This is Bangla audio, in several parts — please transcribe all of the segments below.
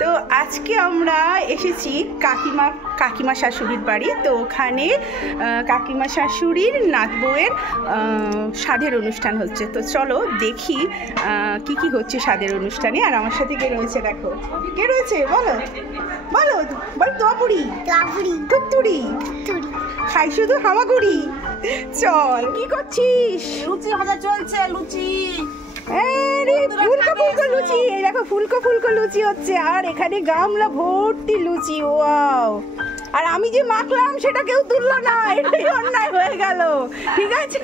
তো আজকে আমরা এসেছি কাকিমা শাশুড়ির বাড়ি। তো ওখানে কাকিমা শাশুড়ির নাত বউয়ের স্বাদের অনুষ্ঠান হচ্ছে। তো চলো দেখি কি কি হচ্ছে স্বাদের অনুষ্ঠানে। আর আমার সাথে কে রয়েছে দেখো, কে রয়েছে বলো বলো বল। তোপুরি তুপতুরি খাই শুধু হামাগুড়ি। চল কি করছিস? লুচি ভাজা চলছে। লুচি ফুলকো ফুলকো লুচি, এই দেখো ফুলকো ফুলকো লুচি হচ্ছে। আর এখানে গামলা ভর্তি লুচি। ওয়াও! আর আমি যে মাখলাম সেটা কেউ তুললো না, এটাই অন্যায় হয়ে গেল। ঠিক আছে।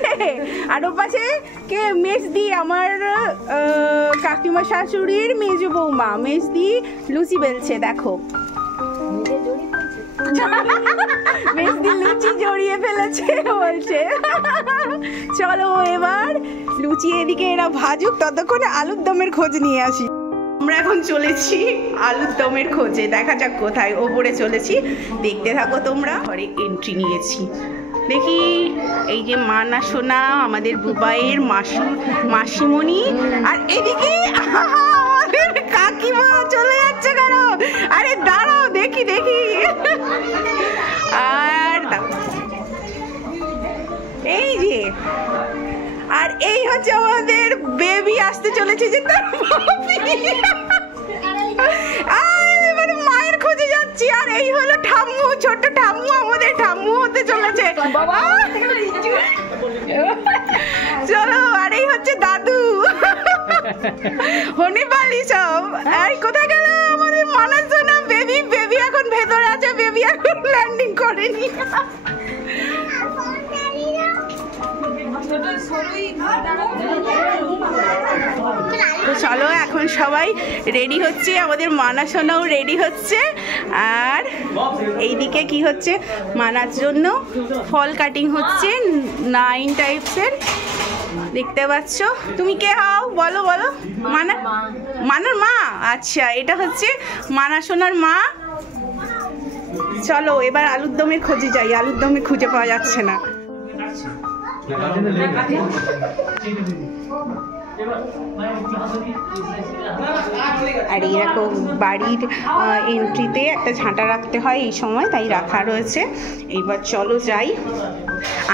আর ও পাশে কে? মেজদি, আমার কাকিমা শাশুড়ির মেজো বৌমা মেজদি লুচি বেলছে। দেখো মেজদি লুচি জড়িয়ে ফেলেছে বলছে। চলো এবার লুচি এদিকে এরা ভাজুক, ততক্ষণে আলুর দমের খোঁজ নিয়ে আসি। আমরা এখন চলেছি আলুর দমের খোঁজে, দেখা যাক কোথায়। ওপরে চলেছি, দেখতে থাকো তোমরা। ঘরে এন্ট্রি নিয়েছি, দেখি এই যে মা না সোনা আমাদের বুবাইয়ের মাসিমণি, আর এদিকে আমাদের কাকিমা চলে যাচ্ছে কেন? আরে দাঁড়াও দেখি দেখি। আর এই যে, আর এই হচ্ছে আমাদের বেবি আসতে চলেছে, যে তার মানে মায়ের খোঁজে যাচ্ছি। আর এই হলো ঠাম্মু, ছোট্ট ঠাম্মু, আমাদের ঠাম্মু হতে চলেছে। চলো, আর এই হচ্ছে দাদু হনি পালি সব। আর কোথায় গেল আমাদের মানার জন্য বেবি? বেবি এখন ভেতরে আছে, বেবি এখন ল্যান্ডিং করেনি। তো চলো এখন সবাই রেডি হচ্ছে, আমাদের মানা সোনাও রেডি হচ্ছে। আর এইদিকে কি হচ্ছে? মানার জন্য ফল কাটিং হচ্ছে 9 টাইপসের, দেখতে পাচ্ছ। তুমি কে হও বলো বলো? মানার মা। আচ্ছা, এটা হচ্ছে মানা সোনার মা। চলো এবার আলুর দমের খোঁজে যাই। আলুর দমে খুঁজে পাওয়া যাচ্ছে না। আর এরকম বাড়ির এন্ট্রিতে একটা ঝাঁটা রাখতে হয় এই সময়, তাই রাখা রয়েছে। এইবার চলো যাই।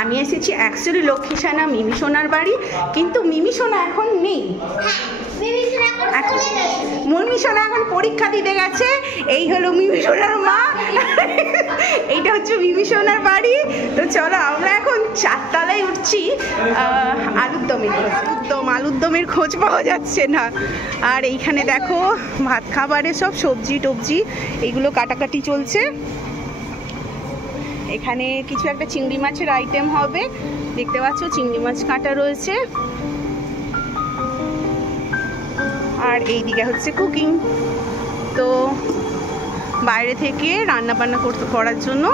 আমি এসেছি অ্যাকচুয়ালি লক্ষ্মী সোনা মিমি সোনার বাড়ি, কিন্তু মিমি সোনা এখন নেই। মিমি সোনা এখন পরীক্ষা দিতে গেছে। এই হলো মিমি সোনার মা, এইটা হচ্ছে মিমি সোনার বাড়ি। তো চলো আমরা এখন 4 তলায় উঠছি আলুর দমের খোঁজ। আলুর দমের খোঁজ পাওয়া যাচ্ছে না। আর এইখানে দেখো ভাত খাবারে সব সবজি টবজি এইগুলো কাটাকাটি চলছে। এখানে কিছু একটা চিংড়ি মাছের আইটেম হবে, দেখতে পাচ্ছ চিংড়ি মাছ কাটা রয়েছে। আর এইদিকে হচ্ছে কুকিং। তো বাইরে থেকে রান্না বান্না করার জন্য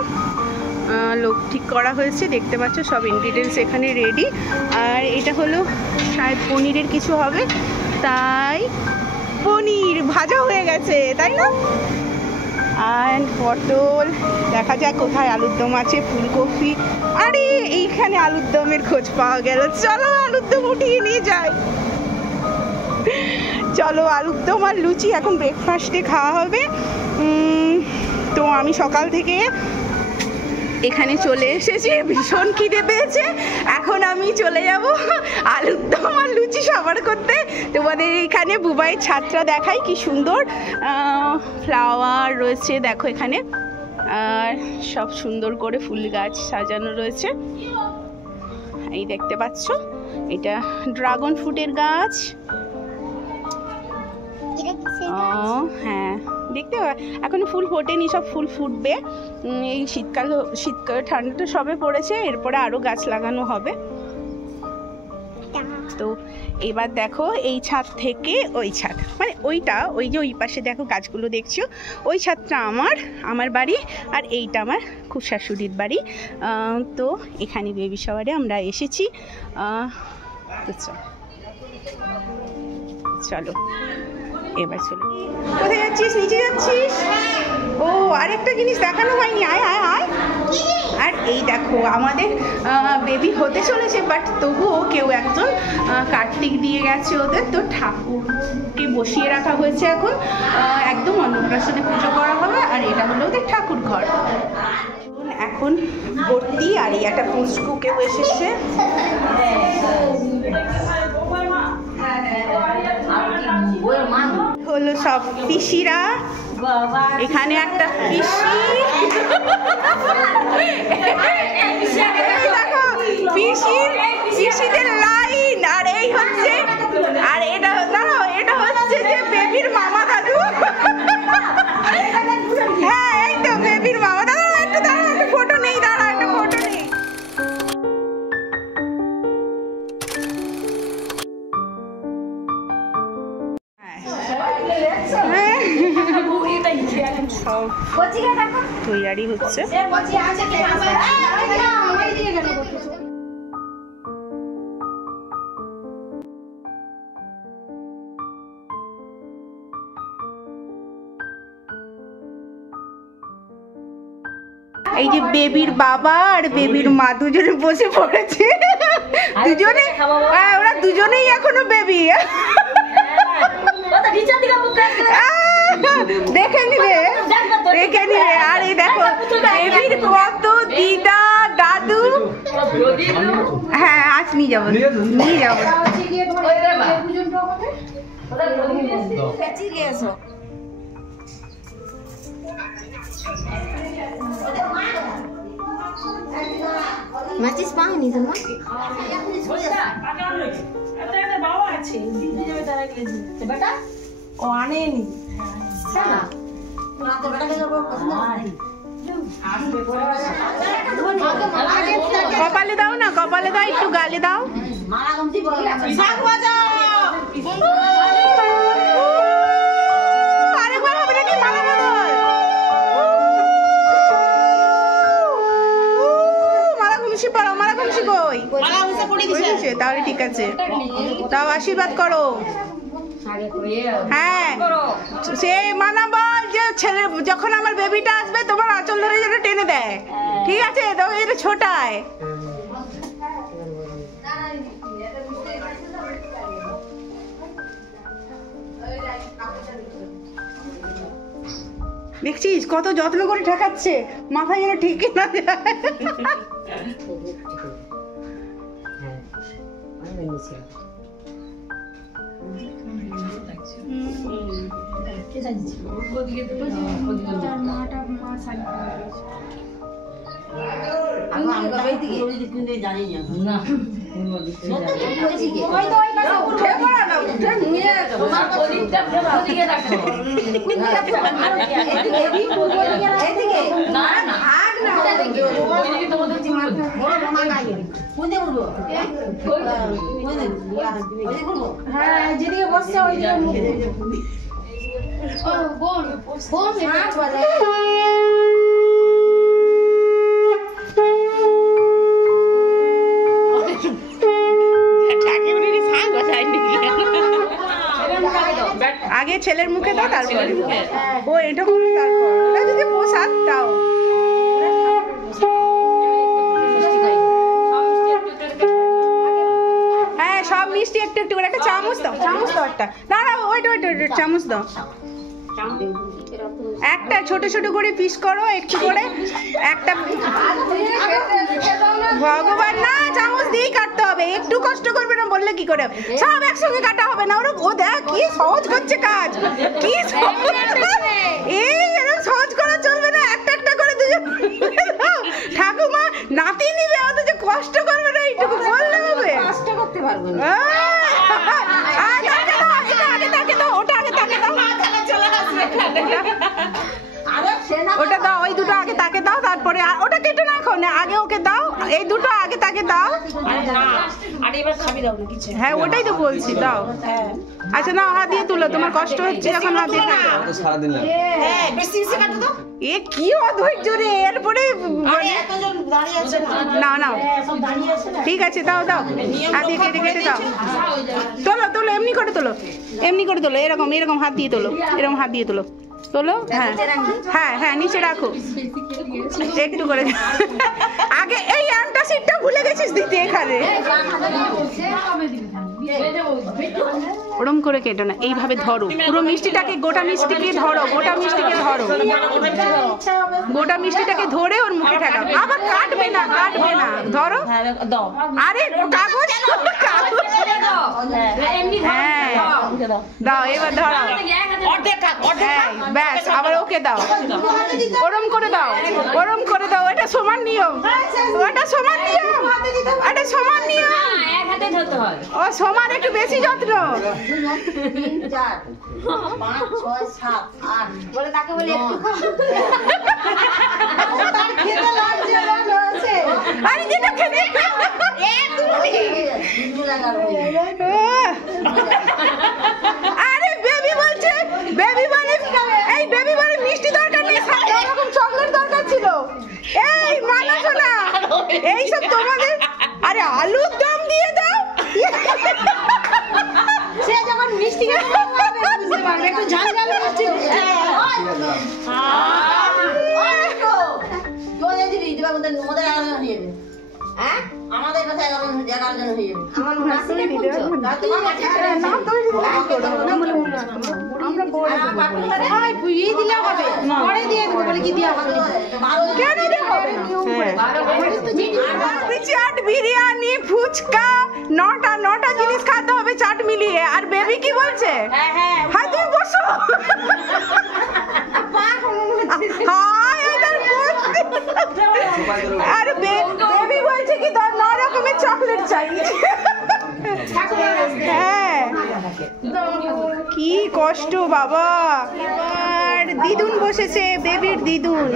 লোক ঠিক করা হয়েছে, দেখতে পাচ্ছ সব ইনগ্রিডিয়েন্টস এখানে রেডি। আর এটা হলো শায়দ পনিরের কিছু হবে, তাই পনির ভাজা হয়ে গেছে, তাই না? আর পটল, দেখা যাক কোথায় আলুর দম আছে, ফুলকপি। আরে এইখানে আলুর দমের খোঁজ পাওয়া গেল। চলো আলুর দম উঠিয়ে নিয়ে যাই। চলো আলুর দম আর লুচি এখন ব্রেকফাস্টে খাওয়া হবে। তো আমি সকাল থেকে এখানে চলে এসেছি, ভীষণ খিদে পেয়েছে। এখন আমি চলে যাব আলুর দম আর লুচি সাবার করতে। তোমাদের এখানে বুবাইয়ের ছাদটা দেখাই, কি সুন্দর ফ্লাওয়ার রয়েছে দেখো এখানে। আর সব সুন্দর করে ফুল গাছ সাজানো রয়েছে, এই দেখতে পাচ্ছ। এটা ড্রাগন ফ্রুটের গাছ। হ্যাঁ, দেখতে এখন ফুল ফোটেনি, সব ফুল ফুটবে। এই শীতকাল ঠান্ডাটা সবে পড়েছে, এরপরে আরো গাছ লাগানো হবে। তো এবার দেখো এই ছাদ থেকে ওই ছাদ, মানে ওইটা, ওই যে ওই পাশে দেখো গাছগুলো দেখছো, ওই ছাদটা আমার বাড়ি, আর এইটা আমার খুব শাশুড়ির বাড়ি। তো এখানে বেবি শাওয়ারে আমরা এসেছি। চলো এবার চলো। কোথায় যাচ্ছিস? নিচে যাচ্ছিস? ও, আরেকটা জিনিস দেখানো হয়নি। আয় আয় আয়। আর এই দেখো আমাদের বেবি হতে চলেছে, বাট তবুও কেউ একজন কার্তিক দিয়ে গেছে ওদের, তো ঠাকুরকে বসিয়ে রাখা হয়েছে এখন, একদম অন্নপ্রাশনে পুজো করা হবে। আর এটা হলো ওদের ঠাকুর ঘর এখন ভর্তি। আর এই একটা পুষ্কু কেউ এসেছে, হলো সব পিসিরা, এখানে একটা পিসি, দেখো পিসিদের লাইন। আর এই হচ্ছে, আর এটা দাঁড়াও, এটা হচ্ছে যে বেবির মামা দাদু। হ্যাঁ এই তো বেবির মামা দাদু। একটু দাঁড়াও, একটা ফটো নেই, দাঁড়াও একটা ফটো নেই। তৈরি হচ্ছে। এই যে বেবির বাবা আর বেবির মা দুজনে বসে পড়েছে, দুজনে, ওরা দুজনেই এখনো বেবি। দেখে নিবে, দেখে নিবে। আর এই দেখো বেবির কত দিদা দাদু। হ্যাঁ আজ নিয়ে যাবো, নিয়ে যাবো। মাচিস পাওনি তো মা? বাবা আছে বেটা, ও আনেনি। কপালে দাও না, কপালে দাও, একটু গালে দাও। আরেকবার হবে নাকি মালা বদল? মালা ঘুমসি পড়ো, মালা ঘুমসি কই? তাহলে ঠিক আছে, তাও আশীর্বাদ করো। হ্যাঁ সে মানা বল যে ছেলে যখন আমার বেবিটা আসবে তোমার আঁচল ধরে যেন টেনে দেয়, ঠিক আছে? তবে এটা ছোটায়। দেখছিস কত যত্ন করে ঠেকাচ্ছে, মাথায় যেন ঠিক না যায়। হ্যাঁ যেদিকে বসছে ওইদিকে বোন বোন আগে ছেলের মুখে দাও, তারপরে ও এটা করবে, তারপর ওটা যদি প্রসাদ দাও। হ্যাঁ সব মিষ্টি একটু একটু করে, একটা চামচ দাও, চামচ দাও একটা, দাঁড়াও ওইট ওইট ওইট, চামচ দাও একটা, ছোট ছোট করে পিস করো একটু করে একটা। ভগবান না, চামচ দিয়েই কাটতে হবে, একটু কষ্ট করবে না বললে কি করে? সব একসঙ্গে কাটা হবে না। ওরা ও দেখ কি সহজ করছে কাজ, কি এই এরকম সহজ করা চলবে না, একটা একটা করে দুজন। ঠাকুমা নাতি নিবে, অথচ কষ্ট করবে না, এইটুকু বললে হবে? কষ্ট করতে পারবো না। ওটা দাও, ওই দুটো আগে তাকে দাও, তারপরে ওটা কেটে না এখন, আগে ওকে দাও, এই দুটো আগে তাকে দাও। হ্যাঁ ওটাই তো বলছি, দাও। আচ্ছা না, হাত দিয়ে তুলো, তোমার কষ্ট হচ্ছে যখন হাত দিয়ে খাও। এ কি অধৈর্য রে, এরপরে না না ঠিক আছে, দাও দাও, হাত দিয়ে কেটে কেটে দাও। তোলো তোলো, এমনি করে তোলো, এমনি করে তোলো, এরকম এরকম হাত দিয়ে তোলো, এরকম হাত দিয়ে তোলো। তোলো। হ্যাঁ হ্যাঁ হ্যাঁ নিচে রাখো একটু করে। আগে এই অ্যান্টাসিডটা ভুলে গেছিস দিতে এখানে। ওরম করে কেটো না, এইভাবে ধরো পুরো মিষ্টিটাকে, গোটা মিষ্টিকে ধরো, গোটা মিষ্টিকে ধরো, গোটা মিষ্টিটাকে ধরে ওর মুখে ঠেকাও। আবার কাটবে না, কাটবে না, ধরো। আরে কাগজ কাগজ হ্যাঁ দাও, এবার ধরো। ব্যাস আবার ওকে দাও, ওরম করে দাও, ওরম করে দাও। এটা সমান নিয়ম, ওটা সমান নিয়ম, এটা সমান নিয়ম। ও সমান, একটু বেশি যত্ন। 3 4 5 6 7 8 বলে তাকে বলে একটু খাও। তার খেতে লাগছে বলছে। আরে যেটা খেতে আরে বেবি বলছে, বেবি বলে এই বেবি বলে মিষ্টি দরকার নেই, এরকম চকলেট দরকার ছিল। এই মানা শোনা, এইসব তোমাদের। আরে আলুর দম দিয়ে দাও। সে যখন মিষ্টি খেতে বুঝতে পারবে একটু ঝাল ঝাল মিষ্টি। তোদের দিবি দিবা মধ্যে মোদের আর হয়ে যাবে। হ্যাঁ আমাদের কাছে 11 জন হয়ে যাবে। আমার মাসিকে বলছো তোমার কাছে না তৈরি আমরা বড় আই বুঝিয়ে দিলে হবে, পরে দিয়ে দেব বলে কি দিয়া হবে কেন দেব? চাট, বিরিয়ানি, ফুচকা, নটা জিনিস খেতে হবে চাট মিলিয়ে। আর বেবি কি বলছে? হ্যাঁ হ্যাঁ হ্যাঁ তুমি বসো। আর বেবি বলছে কি 9 রকমের চকলেট চাই। হ্যাঁ কি কষ্ট বাবা। আর দিদুন বসেছে, বেবির দিদুন।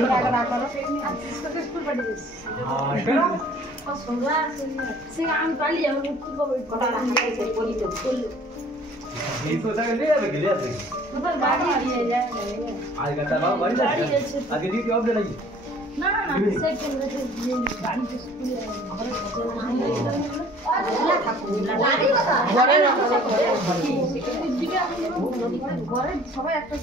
সবাই একটা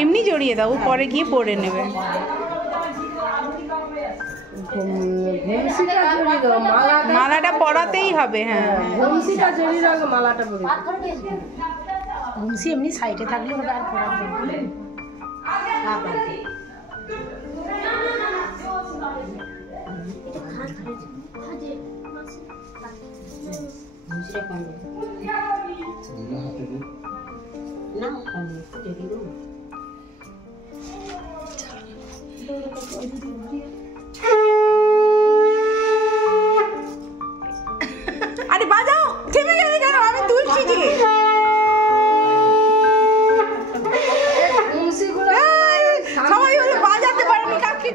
এমনি জড়িয়ে দাও, পরে গিয়ে পরে নেবে। মালাটা পরাতেই হবে। হ্যাঁ মালাটা পরে ঘুমসি এমনি সাইডে থাকলে ওটা আর পরা যাবে আরে বাজাও, থেমে গেলে কেন? আমি তুলছি যে। সবাই বলে বাজাতে পারেনি, কাকে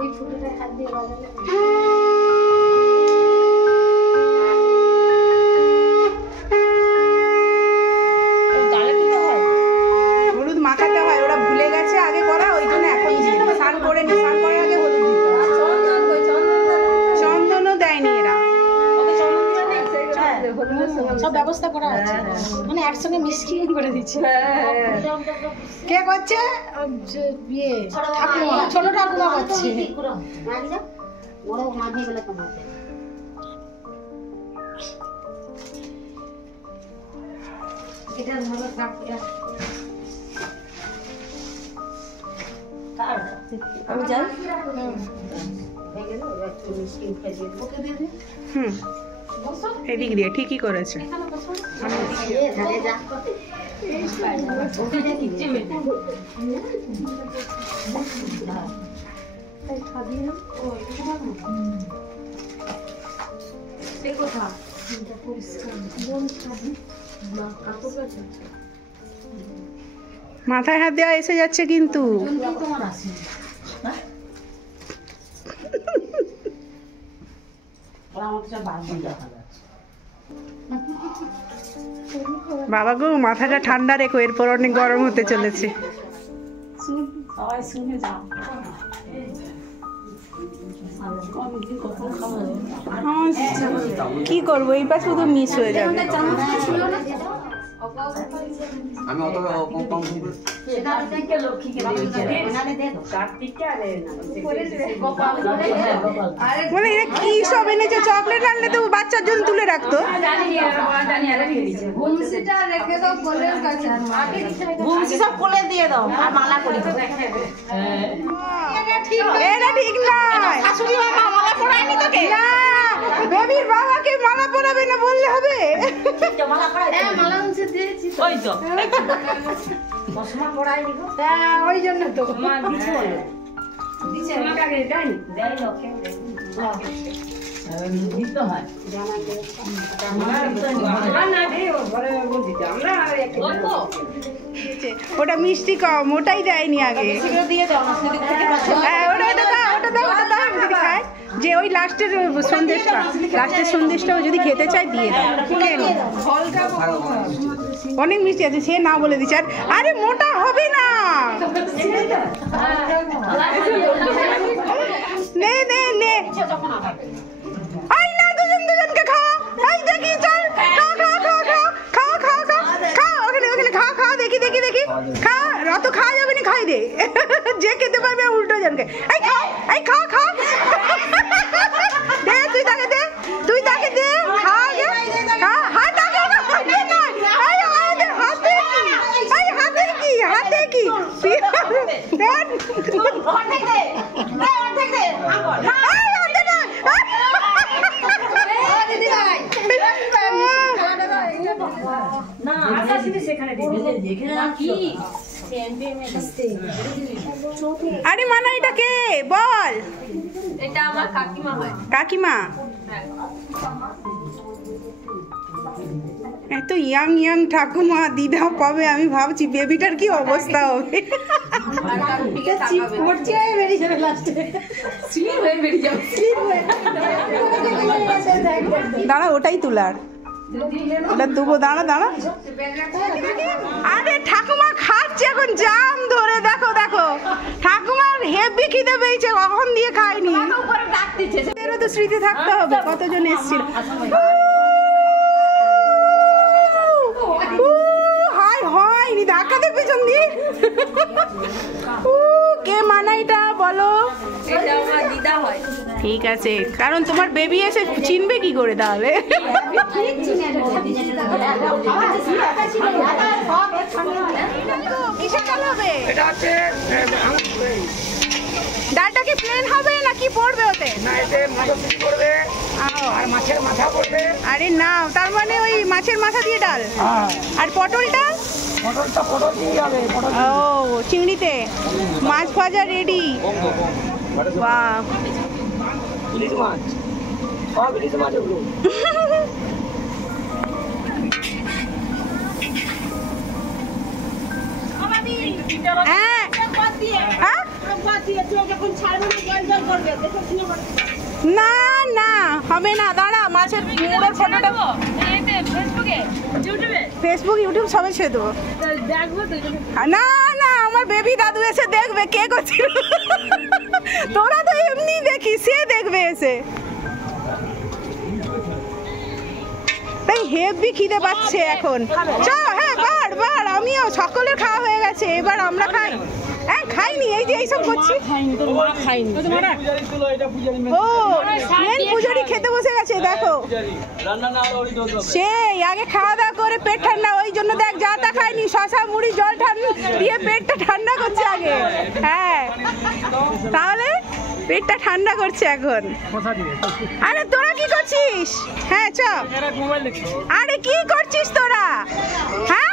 ওই ফুলটা হাত দিয়ে বাজালে হলুদ মাখাতে হয়, ওরা ভুলে গেছে আগে করা, ওই জন্য এখন স্নান করে নি, স্নান করার আগে হলুদ দিতে হয়। চন্দনও দেয়নি এরা। সব ব্যবস্থা করা আছে, মানে একসঙ্গে মিক্সিং করে দিচ্ছে। কে করছে? বিয়ে ঠাকুমা, ছোট ঠাকুমা করছে। আমি যাই। হুম এদিক দিয়ে ঠিকই করেছে। মাথায় হাত দেওয়া এসে যাচ্ছে কিন্তু। বাবা গো, মাথাটা ঠান্ডা রেখো, এরপর অনেক গরম হতে চলেছে। সবাই শুনে যাও। কি করবো, এইটা শুধু মিস হয়ে যাবে। আমি অত কম মানে এরা কি সব এনেছে, চকলেট আনলে তো বাচ্চার জন্য তুলে রাখতো। সব কোলে দিয়ে দাও আর মালা করি। এটা ঠিক নয়। শাশুড়ি মা মালা পরায়নি তোকে? না, বেবির বাবাকে মালা পরাবে না বললে হবে? মালা পরাই। হ্যাঁ, মালা উনছে দিয়েছি। ওই তো চশমা পরায়নি গো। হ্যাঁ, ওই জন্য তো মা দিছে বলে দিছে। আমাকে আগে দেয়নি, দেয় লোকে দিতে হয়। ওটা মিষ্টি কম, ওটাই দেয়নি আগে। দিয়ে দাও না, সেদিক থেকে হ্যাঁ, ওটা দাও যদি খায়। যে ওই লাস্টের সন্দেশটাও যদি খেতে চায় দিয়ে দাও। অনেক মিষ্টি আছে, সে না বলে দিচ্ছে। আরে মোটা হবে না। নে নে নে, আই না, দুজনকে খাওয়া। এই দেখি, চল খা ওখানে খা দেখি খা। অত খাওয়া যাবে না, খাই দে। যে খেতে পারবে উল্টো জনকে এই খা দে, তুই তাকে দে খা গে। হাতে কি আরে মানা, এটা কে বল? এটা আমার কাকিমা হয়। কাকিমা? এত ইয়াং ঠাকুমা দিদা পাবে, আমি ভাবছি বেবিটার কি অবস্থা হবে। দাঁড়া, ওটাই তুলার, ওটা দেবো। দাঁড়া। আরে ঠাকুমা খাচ্ছে এখন জাম ধরে। দেখো ঠাকুমার হেভি খিদে পেয়েছে, কখন দিয়ে খায়নি। এরও তো স্মৃতি থাকতে হবে, কতজন এসেছিল। হয়নি, ধাক্কা দে পিছন দিয়ে। কে মানাইটা বলো? এটা আমার দিদা হয়। ঠিক আছে, কারণ তোমার বেবি এসে চিনবে কি করে তাহলে? কিসের চাল হবে? ডালটা কি প্লেন হবে নাকি পড়বে ওতে? না, এতে মটরশুঁটি পড়বে আর মাছের মাথা পড়বে। আরে না, তার মানে ওই মাছের মাথা দিয়ে ডাল। আর পটলটা পটল চিংড়ি হবে। ও, চিংড়িতে মাছ ভাজা রেডি। বাহ, ইলিশ মাছ, সব ইলিশ মাছ ওগুলো। না হবে না, দাঁড়া। মাছের মুড়োর ফটোটা ফেসবুক ইউটিউব সবে ছেড়ে দেবো। না, আমার বেবি দাদু এসে দেখবে কে করছিল। তোরা তো এমনি দেখি, সে দেখবে এসে। তাই হেভি খিদে পাচ্ছে এখন। হ্যাঁ, বার আমিও, সকলের খাওয়া হয়ে গেছে, এবার আমরা খাই। হ্যাঁ, খাইনি, এই যে এইসব করছি। ও, মেন পূজারি খেতে বসে গেছে, দেখো। সেই আগে খাওয়া দাওয়া করে পেট ঠান্ডা, ওই জন্য দেখ যা তা খাইনি, শশা মুড়ি জল ঠান্ডা দিয়ে পেটটা ঠান্ডা করছে আগে। হ্যাঁ, তাহলে পেটটা ঠান্ডা করছে এখন। আরে তোরা কি করছিস? হ্যাঁ, চ। আরে কি করছিস তোরা? হ্যাঁ,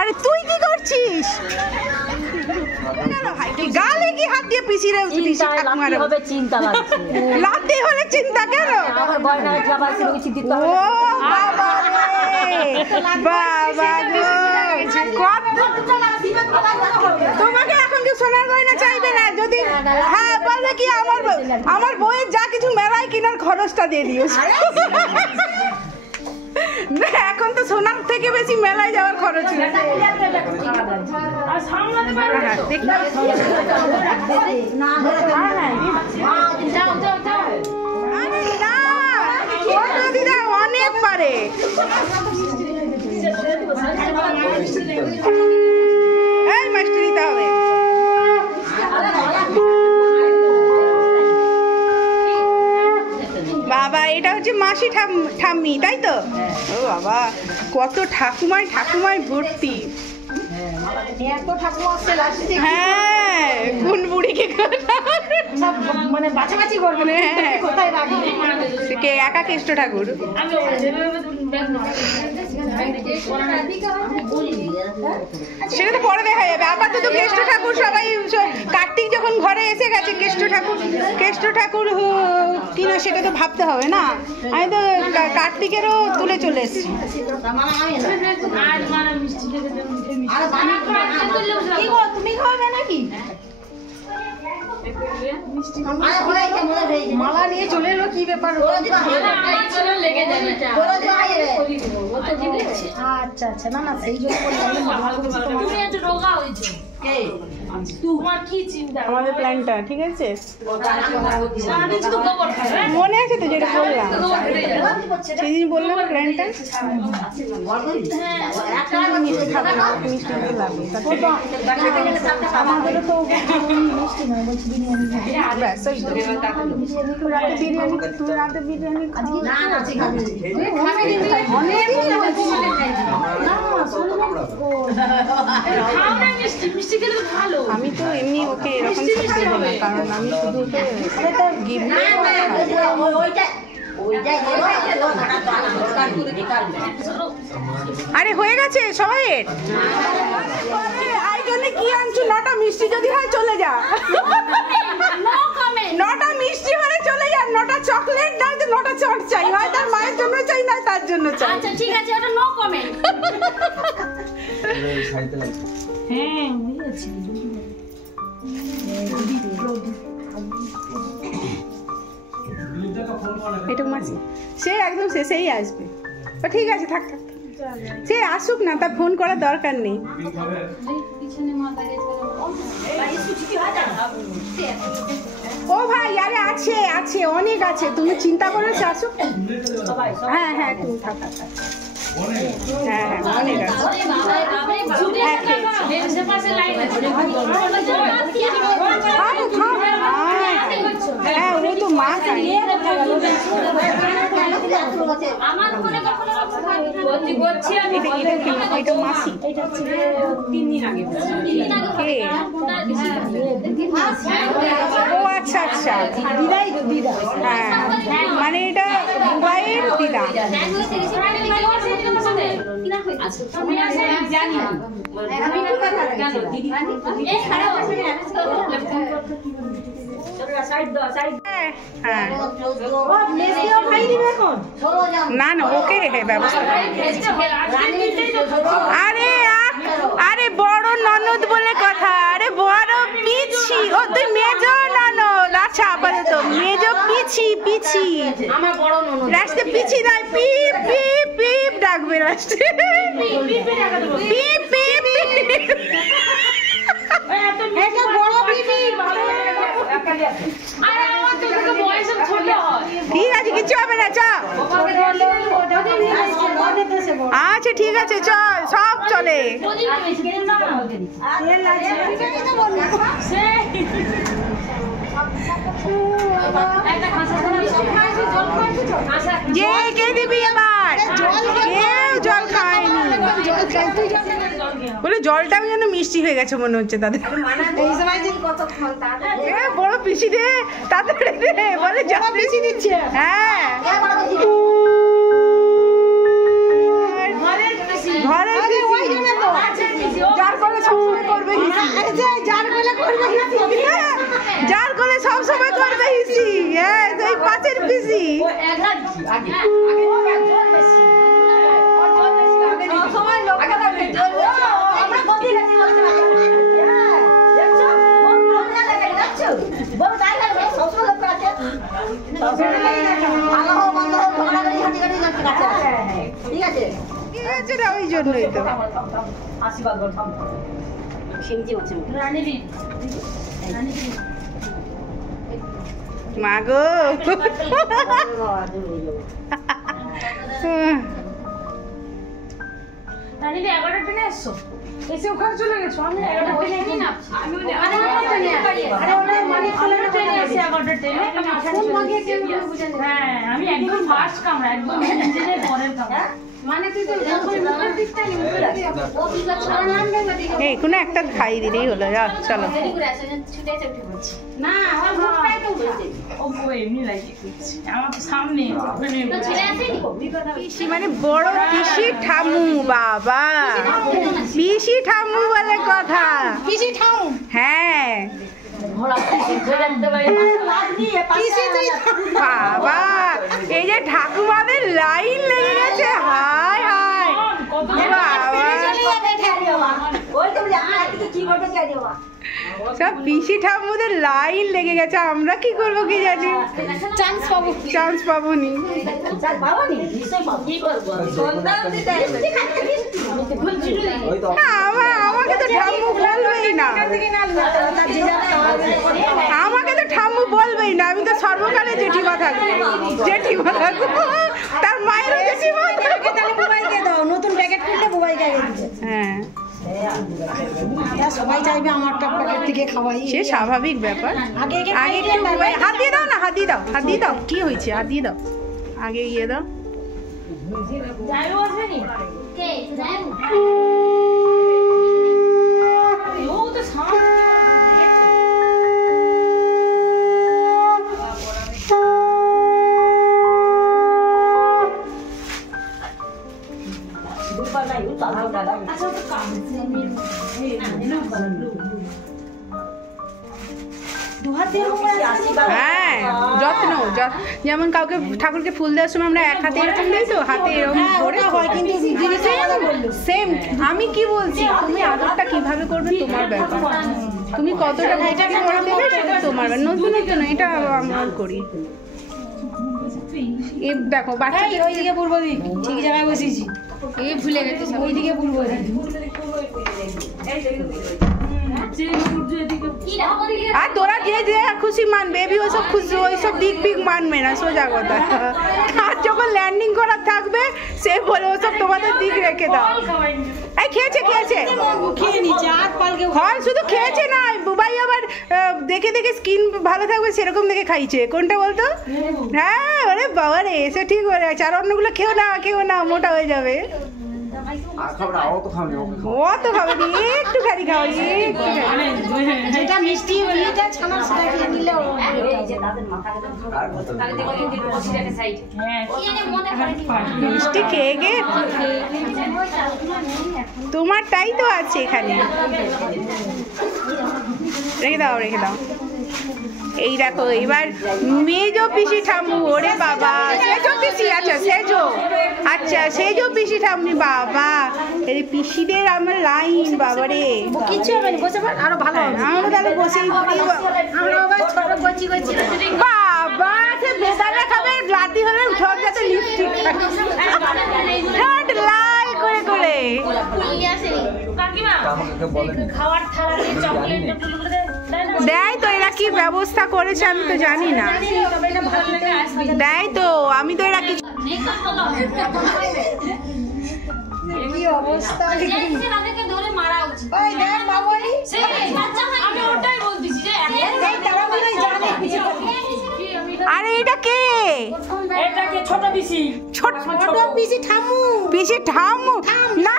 আরে তুই কি করছিস? গালে কি হাত দিয়ে পিছিয়ে চিন্তা লাগছে। লাতে হলে চিন্তা কেন? ও বাবা গো, তোমাকে এখন কি সোনার গয়না চাইবে না? যদি হ্যাঁ বলবে কি আমার বউয়ের যা কিছু মেলায় কিনার খরচটা দিয়ে দিও। না এখন তো সোনার থেকে বেশি মেলায় যাওয়ার খরচ দিদা অনেক পারে। এই মাস্টার দিতে হবে। বাবা এটা হচ্ছে মাসি ঠাম্মি তাই তো? ও বাবা কত ঠাকুমায় ভর্তি। হ্যাঁ কোন বুড়িকে মানে বাছাবাছি করবে কোথায় রাখি কে একা কেষ্ট ঠাকুর। সেটা তো পরে দেখা যাবে। আপাতত কেষ্ট ঠাকুর সবাই কার্তিক যখন ঘরে এসে গেছে কেষ্ট ঠাকুর কিনা সেটা তো ভাবতে হবে না। আমি তো কার্তিকেরও তুলে চলে এসেছি। তুমি খাবে নাকি? মালা নিয়ে চলে এলো কি ব্যাপার? আচ্ছা আচ্ছা না না সেই জন্য আমাদের প্ল্যানটা ঠিক আছে মনে আছে তো যেটা বললাম সেদিন বললাম প্ল্যানটা আমাদেরও তো রাতে বিরিয়ানি আমি তো এমনি ওকে এরকম দেবো না কারণ আমি শুধু আরে হয়ে গেছে সবাইয়ের আয়োজনে কি আনছো? 9টা মিষ্টি যদি হয় চলে যা। 9টা মিষ্টি হলে চলে যা। 9টা চকলেট নয় তো 9টা চট চাই, হয় তার মায়ের জন্য চাই না তার জন্য চাই। আচ্ছা ঠিক আছে ওটা নো কমেন্ট। হ্যাঁ বুঝেছি। এটা মাসি সে একদম শেষেই আসবে। ঠিক আছে থাক থাক সে আসুক না, তার ফোন করার দরকার নেই। ও ভাই আরে আছে আছে অনেক আছে, তুমি চিন্তা করো সে আসুক। হ্যাঁ হ্যাঁ তুমি থাক হ্যাঁ হ্যাঁ অনেক আছে। হ্যাঁ ওই তো মা ও আচ্ছা আচ্ছা হ্যাঁ মানে এটা দুবাইয়ের দিদা। না না ওকে ব্যবস্থা। আরে আরে বড় ননদ বলে কথা। আরে বড় পিছি ও তুই মেজ ননদ। আচ্ছা আপাতত মেজ পিছি আমার বড় ননদ রাস্তে পিছি নাই পিপ পিপ পিপ ডাকবে রাস্তে পিপ পিপ এটা বড় বিবি। আরে আমার তো তোকে বয়স ছোট হয়। ঠিক আছে কিছু হবে না চল। আচ্ছা ঠিক আছে চল সব চলে। যে কে দিবি এবার? কেউ জল খায়নি বলে জলটাও যেন মিষ্টি হয়ে গেছে মনে হচ্ছে তাদের। বড় পিসি রে তাড়াতাড়ি রে বলে জল পিসি দিচ্ছে। হ্যাঁ ঘরে যার করে সবসময় করবে যার করে সবসময় করবে হিসি। হ্যাঁ এই পাঁচের পিসি ভালো হোক মন্দ হোক ঝগড়াঝাটি হাঁটিঘাটি ঠিক আছে ঠিক আছে সেটা ওই জন্যই তো আশীর্বাদ বল খিমচি হচ্ছে রানীবি মা গো রানীবি 11টা ট্রেনে এসছো এসে ওখানে চলে গেছো আমি 11টা ট্রেনে কি না আমি আরে ওরা মানে কোলার ট্রেনে এসে 11টা ট্রেনে ফোন মাগিয়ে কেন বুঝেন হ্যাঁ আমি একদম ফার্স্ট কামরা একদম ইঞ্জিনের পরের কামরা মানে তুই তো মুখের দিকটা নি মুখের দিকে ও বিলা ছড়া নাম না দিকে এই কোনো একটা খাই দিলেই হলো যা চলো ছুটে চলে যাচ্ছে না আমার মুখটাই তো উঠে ও বই এমনি লাগিয়ে দিচ্ছি আমার সামনে ওখানে ছেড়ে আসেনি পিসি মানে বড় পিসি ঠামু বাবা পিসি ঠামু বলে কথা পিসি ঠাউ হ্যাঁ ঘোড়া পিসি ধরে রাখতে পারি লাগ দিয়ে পিসি তুই বাবা এই যে ঠাকুমাদের লাইন লেগে গেছে হাই হাই বাবা ওই তো বলি আমার দিকে কি করবে কে দেবা সব পিসি ঠাকুমাদের লাইন লেগে গেছে আমরা কি করব কি জানি চান্স পাবো নি চাল বাবা নি নিশ্চয় পাবো কি করব সন্ধ্যা অবধি আমাকে তো ঠাম্মু বলবেই না আমাকে তো ঠাম্মু বলবেই না আমি তো সর্বকালে জেঠিমা থাকবো তার মায়ের জেঠিমা তাহলে বুবাইকে দাও নতুন প্যাকেট খুললে বুবাইকে আগে দিবে হ্যাঁ সবাই চাইবে আমারটা প্যাকেট থেকে খাওয়াই সে স্বাভাবিক ব্যাপার আগে আগে হাত দিয়ে দাও না হাত দিয়ে দাও কি হয়েছে হাত দিয়ে দাও আগে ইয়ে দাও যাইও আসবেনি কে যাইও ও তো সামনে দুবার নাই ও তাহলে দাদা আচ্ছা তো কাম হ্যাঁ যত্ন যেমন কাউকে ঠাকুরকে ফুল দেওয়ার সময় আমরা এক হাতে এরকম দিই তো হাতে এরকম ধরে হয় কিন্তু সেম আমি কি বলছি তুমি আদরটা কিভাবে করবে তোমার ব্যাপার তুমি কতটা ভাইটা করে দেবে সেটা তোমার ব্যাপার নতুন নতুন এটা আমরা করি এই দেখো বাচ্চা ওইদিকে পূর্ব দিক ঠিক জায়গায় বসেছি এই ভুলে গেছে ওইদিকে পূর্ব দিক আর তোরা যে যে খুশি মানবে এবি ওইসব খুশি ওইসব দিক পিক মানবে না সোজা কথা আর যখন ল্যান্ডিং করার থাকবে সে বলে ওসব তোমাদের দিক রেখে দাও এই খেয়েছে খেয়ে নিচ্ছে আর পালকে ফল শুধু খেয়েছে না বুবাই আবার দেখে দেখে স্কিন ভালো থাকবে সেরকম দেখে খাইছে কোনটা বলতো হ্যাঁ ওরে বাবা রে এসে ঠিক হয়ে গেছে আর অন্যগুলো খেও না মোটা হয়ে যাবে ও তো খাবে নি একটুখানি খাও যেটা মিষ্টি ওইটা ছানা সেটা খেয়ে নিলে এই যে তাদের মাথায় তাহলে দেখো তিন দিন বসে রাখে সাইড হ্যাঁ মিষ্টি খেয়ে গে তোমারটাই তো আছে এখানে রেখে দাও এই দেখো এবার মেজো পিসি ঠাম্মু ওরে বাবা সেজো পিসি সেজো পিসি ঠাম্মি বাবা এই পিসিদের আমার লাইন বাবা রে কিছু হবে না বসে আরো ভালো আমরা তাহলে বসেই আমরা আবার ছোট কচি বাবা সে বেদানা খাবে রাতি হলে ঠোঁট যাতে লিপস্টিক ঠোঁট লাল করে খাওয়ার থালাতে চকলেট দেয় তো এরা কি ব্যবস্থা করেছে আমি তো জানি না দেয় তো আমি তো এরা কিছু কি অবস্থা তাদেরকে ধরে মারা উচিত ওই দেখ বাবুনি আমি ওটাই বলতেছি যে এই তারা বলে জানে আরে এটা কে ছোট পিসি ঠাম্মু না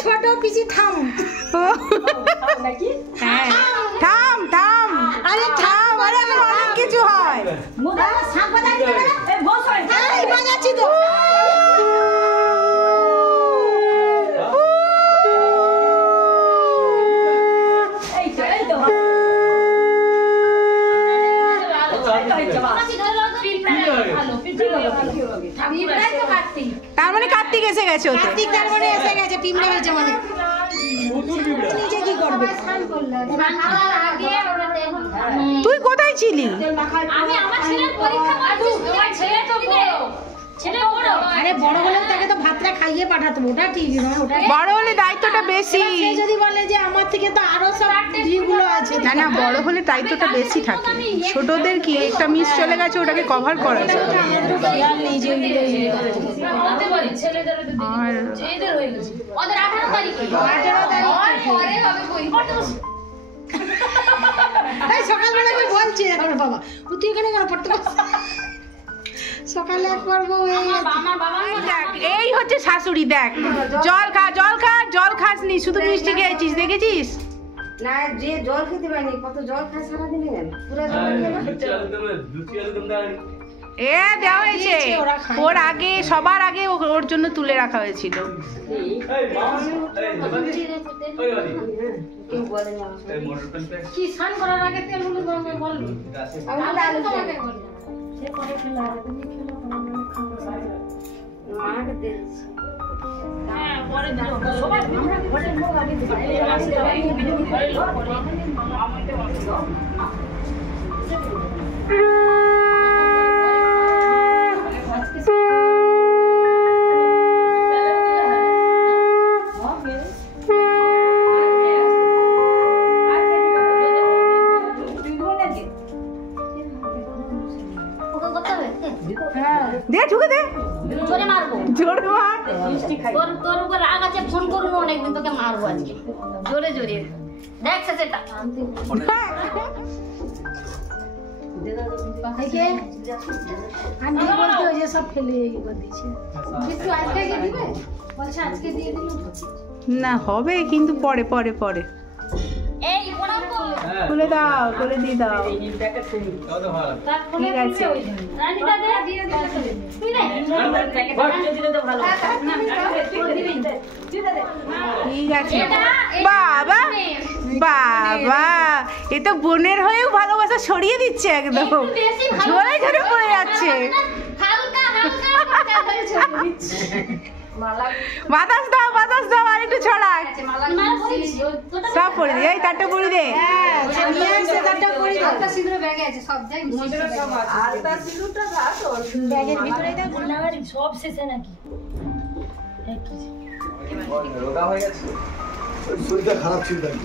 ছোট পিসি থামু হ্যাঁ থাম আরে অনেক কিছু হয় বাজাচ্ছি তো তার মানে কার্তিক এসে গেছে ওতে কার্তিক তার মানে এসে গেছে পিমড়া হয়েছে মানে নিচে কি করবে তুই কোথায় ছিলি? আমি আমার ছেলের পরীক্ষা করছি, তোমার ছেলে তো বড়, ছেলে বড়। আরে বড় হলে তাকে তো ভাতটা খাইয়ে পাঠাতো, ওটা ঠিক না? ওটা বড় হলে দায়িত্বটা বেশি। সে যদি বলে যে আমার থেকে তো আরো সব জিগুলো আছে, না না, বড় হলে দায়িত্বটা বেশি থাকে। ছোটদের কি একটা মিস চলে গেছে, ওটাকে কভার করা যায়। খেয়াল নেই যে হতে পারে ছেলেদের আর এদের হয়ে গেছে ওদের 18 তারিখে পরে হবে পরীক্ষা। এই সকালবেলা কি বলছে আমার বাবা, তুই এখানে কেন পড়তে পারছিস? সকালে একবার বউ আমার বাবা এই হচ্ছে শাশুড়ি। দেখ, জল খা, জল খা, জল খাসনি, শুধু মিষ্টি খেয়েছিস, দেখেছিস? না, যে জল খেতে পারেনি, কত জল খায় সারাদিনে কেন? পুরো জল খেয়ে না? এ দেওয়া হয়েছে ওর আগে, সবার আগে ওর জন্য তুলে রাখা হয়েছিল। কেউ বলেনি আমার সাথে। কি স্নান করার আগে তেল হলুদ মাখবে বললো। আমি তো আলু তোমাকে দিই। বললো। সে পরে খেলা হবে, তুমি খেলো, মাকে দিয়ে দিচ্ছি। হ্যাঁ পরে দিল সবাই আমরা ঘরের লোক আগে ঘরের লোক পরে আমাদের বসে দে, ঢুকে দে, জোরে মারবো, জোরে মার। তোর উপর রাগ আছে, ফোন করবো অনেকদিন, তোকে মারবো আজকে জোরে জোরে। দেখ সেটা আমি বলতে ওই যে সব ফেলে দিয়েছে, কিন্তু আজকে কি দিবে বলছে, আজকে দিয়ে দিল না হবে, কিন্তু পরে পরে পরে এই প্রণাম কর, খুলে দাও, করে দিয়ে দাও। তার ফোনে ঠিক আছে, রানীটা দে, দিয়ে দিলে তুই দে ঠিক আছে। বাবা বাবা, এ তো বোনের হয়েও ভালোবাসা ছড়িয়ে দিচ্ছে, একদম ঝরে ঝরে পড়ে যাচ্ছে। হালকা হালকা করে ছড়িয়ে দিচ্ছে। বাতাস দাও, বাতাস দাও, আর একটু ছড়া। মালা পরিয়েছি, সব পরে দে, এই তারটা পরে দে। নিয়ে এসে তারটা পরি দাও। আলতা সিঁদুর ব্যাগে আছে, সব যাই আলতা সিঁদুরটা দাও তো। ব্যাগের ভিতরেই দাও। রান্নাবাড়ি সব শেষে নাকি রোগা হয়ে গেছে, শরীরটা খারাপ ছিল তাই।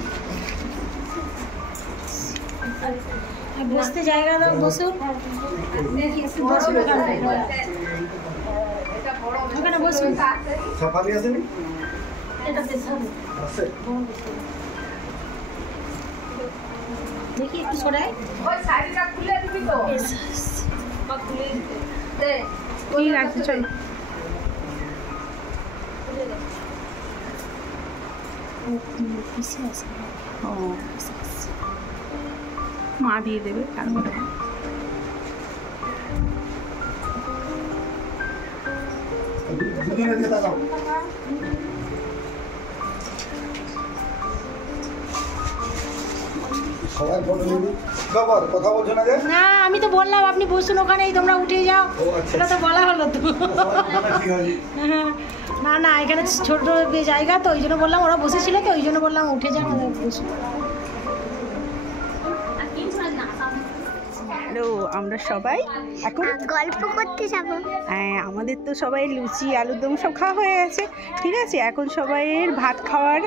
বসতে জায়গা দাও, বসো। ওখানে বসুন। সাফারি আসেনি? এটা শেষ হবে। আছে। দেখি একটু সরাই। ওই শাড়িটা খুলে দিবি তো। দে। ঠিক আছে, চলো। ও, মা দিয়ে দেবে, তারপরে দুজনে দিয়ে দাও। সবাই ফটো নিবি। খবর কথা বলছো না যে? না, আমি তো বললাম আপনি বসুন ওখানেই, তোমরা উঠে যাও। ও আচ্ছা। এটা তো বলা হলো তো। ঠিক আছে। না না, এখানে ছোট জায়গা তো, ওই জন্য বললাম, ওরা বসেছিল তো, ওই জন্য বললাম উঠে যাও, বসুন। হ্যালো, আমরা সবাই এখন গল্প করতে যাবো। হ্যাঁ, আমাদের তো সবাই লুচি আলুর দম সব খাওয়া হয়ে গেছে, ঠিক আছে। এখন সবাইয়ের ভাত খাওয়ার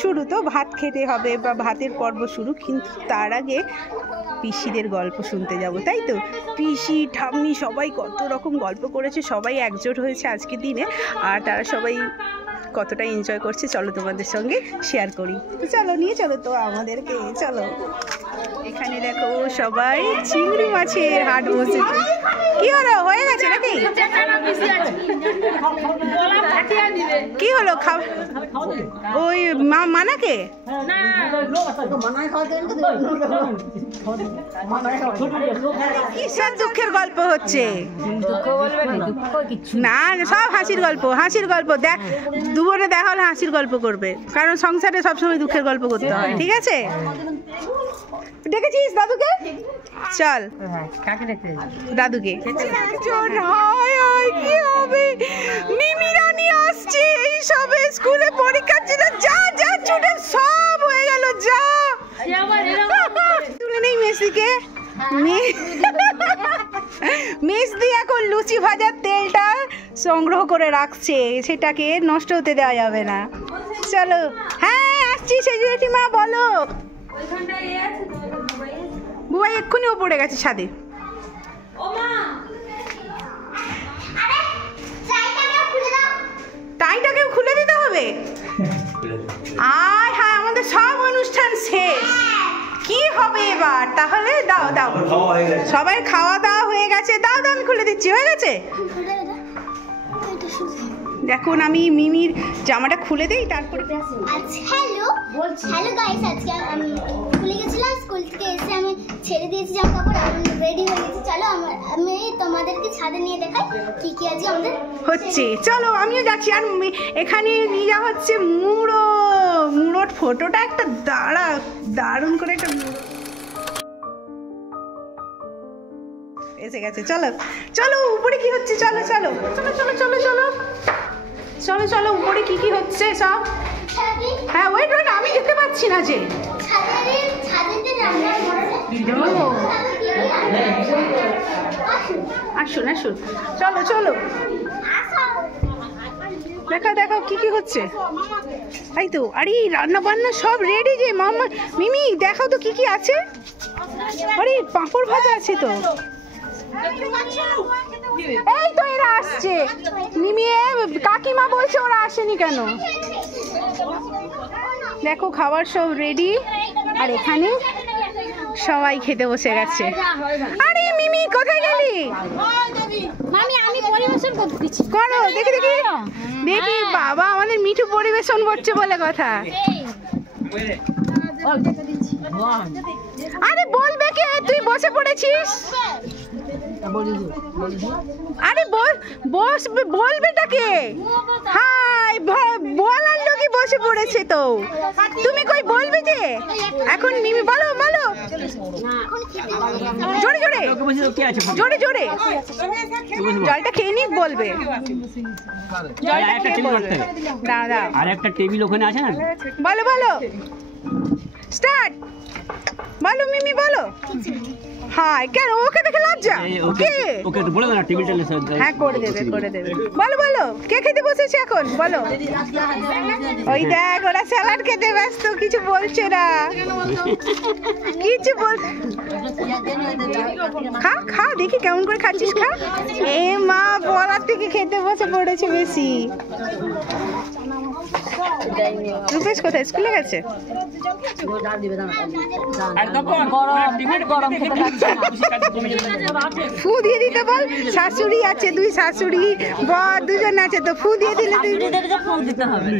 শুরু, তো ভাত খেতে হবে বা ভাতের পর্ব শুরু, কিন্তু তার আগে পিসিদের গল্প শুনতে যাব, তাই তো। পিসি ঠাম্মি সবাই কত রকম গল্প করেছে, সবাই একজোট হয়েছে আজকের দিনে, আর তারা সবাই কতটা এনজয় করছে চলো তোমাদের সঙ্গে শেয়ার করি। তো চলো, নিয়ে চলো তো আমাদেরকে, চলো। এখানে দেখো সবাই চিংড়ি মাছের হাট বসেছে। কি হলো, হয়ে গেছে নাকি? কি হলো, খাওয়া ওই মানাকে কিসের দুঃখের গল্প হচ্ছে? না না, সব হাসির গল্প, হাসির গল্প। দেখ, দুপুরে দেখা হলে হাসির গল্প করবে, কারণ সংসারে সবসময় দুঃখের গল্প করতে হয়, ঠিক আছে। ডেকেছিস দাদুকে? চল দাদুকে। কি হবে, মিমি রানী আসছে, এই সবে স্কুলে পরীক্ষা ছিল, যা যা ছুটে সব হয়ে গেল, যা তুলে সঙ্গে নেই মেসিকে। মেসদি এখন লুচি ভাজার তেলটা সংগ্রহ করে রাখছে, সেটাকে নষ্ট হতে দেওয়া যাবে না। চলো, হ্যাঁ আসছি। সেই জেঠিমা বলো। বুবাই এক্ষুনি পড়ে গেছে ছাদে। টাইটাকেও খুলে দিতে হবে। আয় হ্যাঁ, আমাদের সব অনুষ্ঠান শেষ। কি হবে এবার তাহলে? দাও দাও, সবাই খাওয়া দাওয়া হয়ে গেছে। দাও দাও, আমি খুলে দিচ্ছি। হয়ে গেছে। দেখুন আমি মিমির জামাটা খুলে দেই, তারপরে হ্যালো গাইস, আজকে আমি স্কুলে গেছিলাম, স্কুল থেকে এসে আমি ছেড়ে দিয়েছি জামা কাপড়, আমি রেডি হয়ে গেছি। চলো আমি তোমাদেরকে ছাদে নিয়ে দেখাই কি কি আজকে আমাদের হচ্ছে। চলো আমিও যাচ্ছি। আর এখানে নিয়ে যাওয়া হচ্ছে মুড়োর ফটোটা একটা দারুণ করে একটা এসে গেছে। চলো চলো, উপরে কি হচ্ছে? চলো চলো চলো চলো চলো চলো চলো চলো, উপরে কি কি হচ্ছে সব? হ্যাঁ ওয়েট ওয়েট, আমি যেতে পারছি না যে। আসুন আসুন, চলো চলো, দেখো দেখো কি কি হচ্ছে। তাই তো, আরে রান্না বান্না সব রেডি যে। মামা মিমি দেখাও তো কি কি আছে। আরে পাঁপড় ভাজা আছে তো। এই তো এরা আসছে। মিমি কাকিমা বলছে ওরা আসেনি কেন। দেখো খাবার সব রেডি, আর এখানে সবাই খেতে বসে গেছে। আরে মিমি কোথায় গেলি? মামি আমি পরিবেশন করতেছি। করো, দেখি দেখি দেখি। বাবা আমাদের মিঠু পরিবেশন করছে বলে কথা। আরে বলবে কে? তুই বসে পড়েছিস। আরে বলবেটা কে? হাই, বলার লোকই বসে পড়েছে তো। তুমি কই বলবে যে এখন? মিমি বলো বলো, জোরে জোরে জোরে জোরে। জলটা খেয়ে নিক বলবে। দাদা আর একটা টেবিল ওখানে আছে না। বলো বলো, স্টার্ট। বলো মিমি বলো। হাই, কেন ওকে দেখে লজ্জা? ওকে ওকে তো বলে দাও না টেবিলটা লেসে। হ্যাঁ করে দেবে করে দেবে। বলো বলো, কে খেতে বসেছে এখন? বলো। ওই দেখ ওরা স্যালাড খেতে ব্যস্ত, কিছু বলছে না। কিছু বল, খা খা দেখি কেমন করে খাচ্ছিস, খা। এ মা, বলার থেকে খেতে বসে পড়েছে বেশি। রূপেশ কোথায়? স্কুলে গেছে। ফু দিয়ে দিতে বল। শাশুড়ি আছে, দুই শাশুড়ি বর দুজন আছে তো, ফু দিয়ে দিলে দিতে হবে।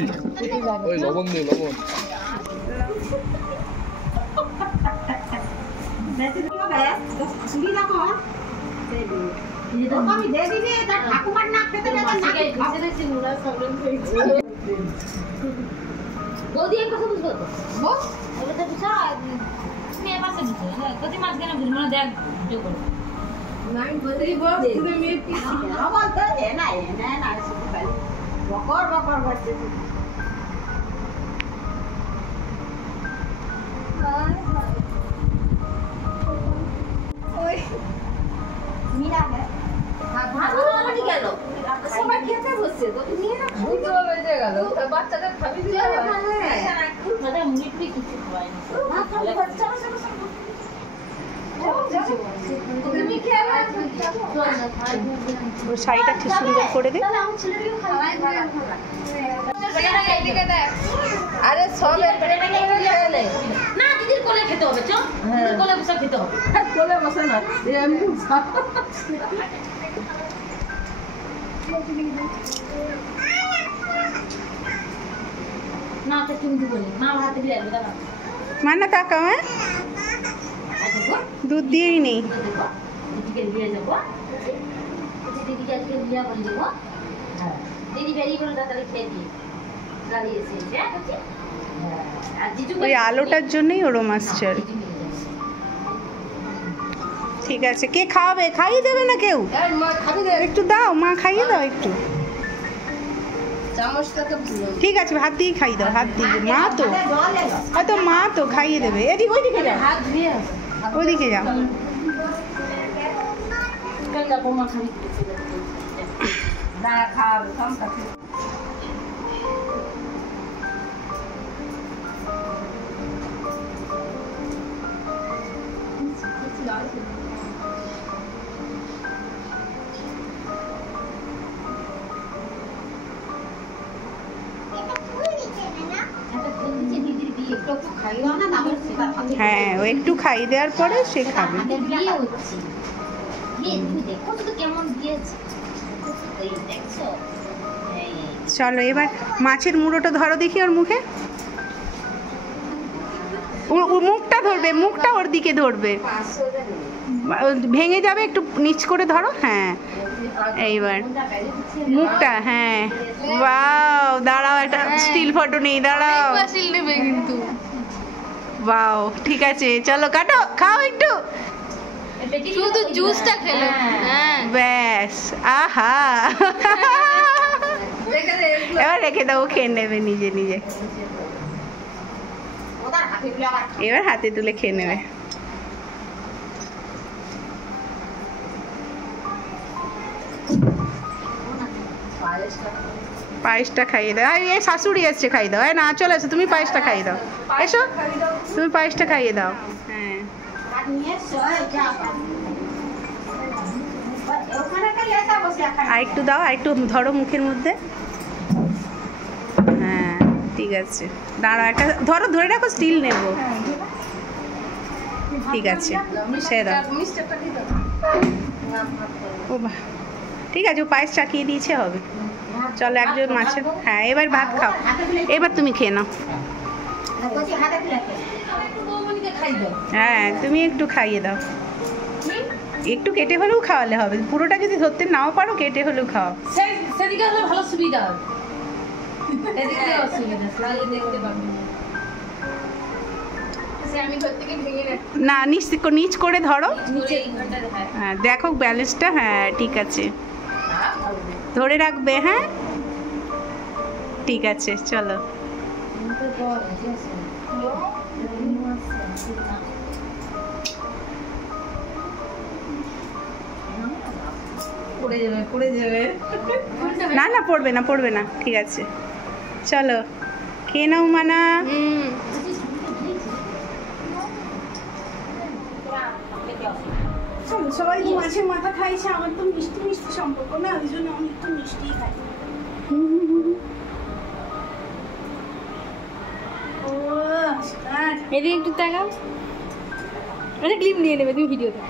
সবাই খেতে বসছে তো, তুমি নিয়ে না বেজে গেল। বাচ্চাদের খাবি দিয়ে শাড়িটা ঠিক সুন্দর করে দে। আরে সব না দিদির কোলে খেতে হবে। চল কোলে বসে খেতে হবে। কোলে বসে না, না তো তুমি বলি মা হাতে দিয়ে আসবে। দাঁড়া মানা তাকাও। হ্যাঁ দুধ দিয়েই নেই। দিদিকে দিয়ে যাবো, দিদিকে আজকে লিয়া বলে দেবো। দিদি বেরিয়ে গেল, তাড়াতাড়ি খেয়ে দিয়ে গাড়ি এসেছে। আর জিজু ওই আলোটার জন্যই ওরম আসছে আর কি। ঠিক আছে, কে খাওয়াবে? খাইয়ে দেবে না কেউ? একটু দাও, মা খাইয়ে দাও একটু। ঠিক আছে, হাত দিয়ে খাইয়ে দাও, হাত দিয়ে। মা তো হয়তো মা তো খাইয়ে দেবে। এদিক ওইদিকে যাও, ওদিকে যাও। দাঁড়া খাওয়াবে কমটা খেয়ে। হ্যাঁ, ও একটু খাইয়ে দেওয়ার পরে সে খাবে। চলো এবার মাছের মুড়োটা ধরো দেখি ওর মুখে। মুখটা ধরবে, মুখটা ওর দিকে ধরবে, ভেঙে যাবে, একটু নিচ করে ধরো। হ্যাঁ এইবার মুখটা। হ্যাঁ ওয়াও, দাঁড়াও একটা স্টিল ফটো নেই, দাঁড়াও। কিন্তু ওয়াও, ঠিক আছে চলো কাটো, খাও একটু, শুধু জুসটা খেলে। হ্যাঁ ব্যাস। আহা, এবার রেখে দাও, খেয়ে নেবে নিজে নিজে। এবার হাতে তুলে খেয়ে নেবে। পায়েসটা খাইয়ে দাও। এই শাশুড়ি এসছে, খাইয়ে দাও। না চলে এসো, তুমি পায়েসটা খাইয়ে দাও। এসো, তুমি পায়েসটা খাইয়ে দাও। হ্যাঁ আর একটু দাও, আর একটু ধরো মুখের মধ্যে। হ্যাঁ ঠিক আছে, দাঁড়াও একটা ধরো, ধরে রাখো, স্টিল নেব। ঠিক আছে সে দাও। ও বাহ, ঠিক আছে, ও পায়েস চাকিয়ে দিয়েছে, হবে। চলো একজন মাছের। হ্যাঁ এবার ভাত খাও, এবার তুমি খেয়ে নাও। হ্যাঁ তুমি একটু খাইয়ে দাও, একটু কেটে হলেও খাওয়ালে হবে, পুরোটা যদি ধরতে নাও পারো কেটে হলেও খাও। সেদিকে হলে ভালো সুবিধা হবে, এদিকে অসুবিধা দেখতে পাবো না। নিচ করে ধরো। হ্যাঁ দেখো ব্যালেন্সটা। হ্যাঁ ঠিক আছে, ধরে রাখবে। হ্যাঁ ঠিক আছে চলো। না না পড়বে না, পড়বে না, ঠিক আছে চলো খেয়ে নাও মানা। সবাই মাছের মাথা খাইছে, আমার তো মিষ্টি মিষ্টি সম্পর্ক না, ওই জন্য আমি একটু মিষ্টি খাই। এদিকে একটু তাকাও, একটা ক্লিপ নিয়ে নেবে তুমি ভিডিওতে।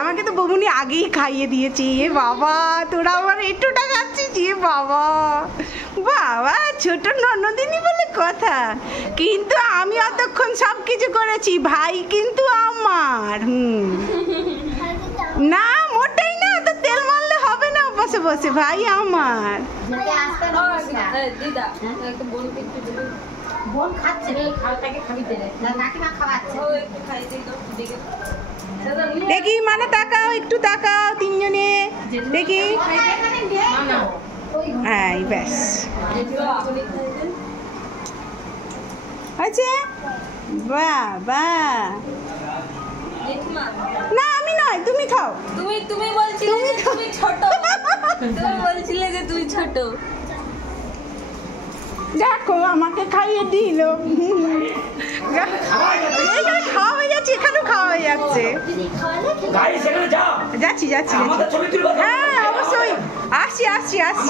আমাকে তো বমুনি আগেই খাইয়ে দিয়েছি। এ বাবা, তোরা আমার একটুটা খাচ্ছিস? এ বাবা বাবা, ছোট ননদিনী বলে কথা, কিন্তু আমি অতক্ষণ সব কিছু করেছি, ভাই কিন্তু আমার। না মোটেই না, তো তেল মারলে হবে না বসে বসে, ভাই আমার। বোন খাচ্ছে রে, খাওয়াটাকে খাবি দে রে, কাকিমা খাওয়াচ্ছে। ও একটু খাই দেই তো, দেখি মানে তাকাও, একটু তাকাও তিনজনে দেখি। হ্যাঁ ব্যাস আচ্ছা, বাহ বাহ। না আমি নয়, তুমি খাও। তুমি বলছিলে যে তুমি ছোট, তুমি বলছিলে যে তুই ছোট। দেখো আমাকে খাইয়ে দিল। খাওয়া হয়ে যাচ্ছে, এখানেও খাওয়া হয়ে যাচ্ছে। যাচ্ছি যাচ্ছি, হ্যাঁ অবশ্যই আসছি আসছি আসছি।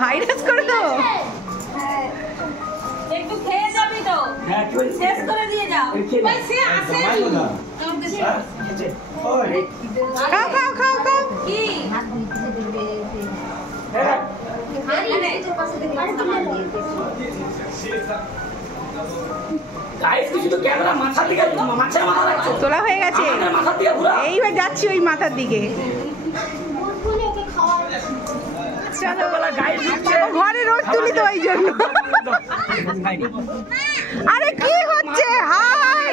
ভাইরাস করে দাও, একটু খেয়ে যাবি তো, শেষ করে দিয়ে যাও। ভাই সে আসে খাও খাও খাও খাও। কি তোলা হয়ে গেছে, এইবার যাচ্ছি ওই মাথার দিকে। চলো ঘরে রোজ তুলি তো ওই জন্য। আরে কি হচ্ছে? হাই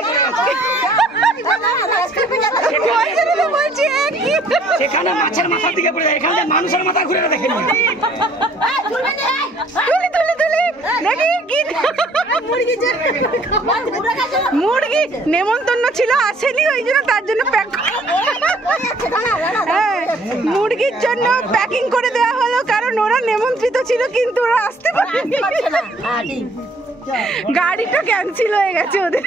সেখানে মাছের মাথার দিকে পড়ে যায়, এখানে মানুষের মাথা ঘুরে দেখে নি। মুরগি নেমন্তন্ন ছিল, আসেনি, ওই জন্য তার জন্য প্যাক, মুরগির জন্য প্যাকিং করে দেওয়া হলো, কারণ ওরা নেমন্ত্রিত ছিল কিন্তু ওরা আসতে পারেনি, গাড়িটা ক্যান্সেল হয়ে গেছে ওদের।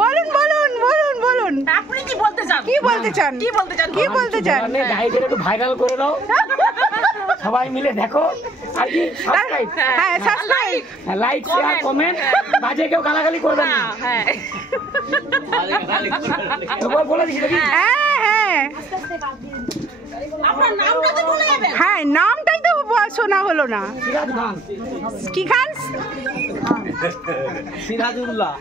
বলুন বলুন বলুন বলুন, আপনি কি বলতে চান? কি বলতে চান? কি বলতে চান? কি বলতে চান? গাইডের একটু ভাইরাল করে দাও, সবাই মিলে দেখো, আর কি সাবস্ক্রাইব, হ্যাঁ সাবস্ক্রাইব, লাইক, শেয়ার, কমেন্ট, বাজে কেউ গালাগালি করবেন না। হ্যাঁ তোমার বলে দিছি নাকি? হ্যাঁ হ্যাঁ আপনার নামটা তো বলে যাবেন। হ্যাঁ, নামটাই তো শোনা হলো না। সিরাজ খান। কি খান? সিরাজুল্লাহ।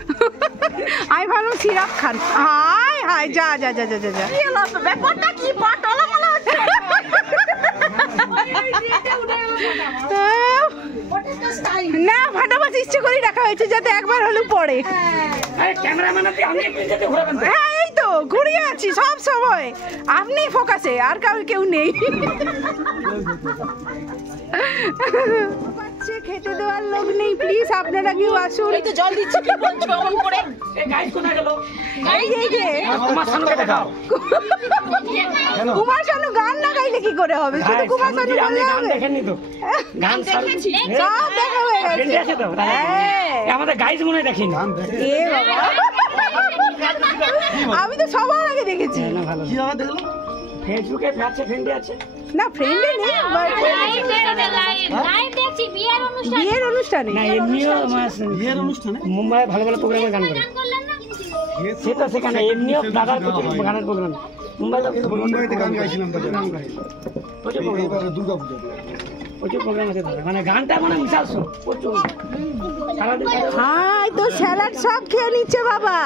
আমি ভাবলাম সিরাপ খান। হাই হাই, যা যা যা যা যা। কি হলো ব্যাপারটা? কি পাটলা মালা হচ্ছে? না, ফাটাফাটি ইচ্ছে করেই রাখা হয়েছে যাতে একবার হলেও পড়ে। আরে ক্যামেরাম্যান আপনি, আমি একটু যেতে ঘোরাবেন তো। হ্যাঁ, এই তো ঘুরিয়ে আছি সব সময়, আপনি ফোকাসে, আর কেউ নেই। খেতে দেওয়ার লোক নেই, প্লিজ আপনারা কেউ আসুন। এই তো জল দিচ্ছি, কি বলছো অমন করে? এই গাইস কোথায় গেল? এই যে তোমার সামনে দেখাও। কুমার শানু গান না গাইলে কি করে হবে? শুধু কুমার শানু আপনি বললে গান হবে? দেখেননি তো? গান সব দেখা হয়ে ফ্রেন্ড গেছে। আছে তো? আমাদের গাইস মনে হয় দেখেন। এ বাবা, আমি তো সবার আগে দেখেছি। না ভালো। কিভাবে দেখলো? ফেসবুকে আছে, ফ্রেন্ডে আছে। না, ফ্রেন্ডে নেই, বিয়ের অনুষ্ঠানে। না এমনিও বিয়ের অনুষ্ঠানে মুম্বাই ভালো ভালো প্রোগ্রামে গান করে। সেটা সেখানে এমনিও দাদার প্রচুর গানের প্রোগ্রাম। মুম্বাইতে গান গাইছিলাম তো, গান গাই প্রচুর প্রোগ্রাম, এবারে দুর্গা পুজো। প্রচুর প্রোগ্রাম আছে দাদা, মানে গানটা মানে বিশাল শো, প্রচুর সারাদিন কাজে। হাই, তো স্যালাড সব খেয়ে নিচ্ছে বাবা।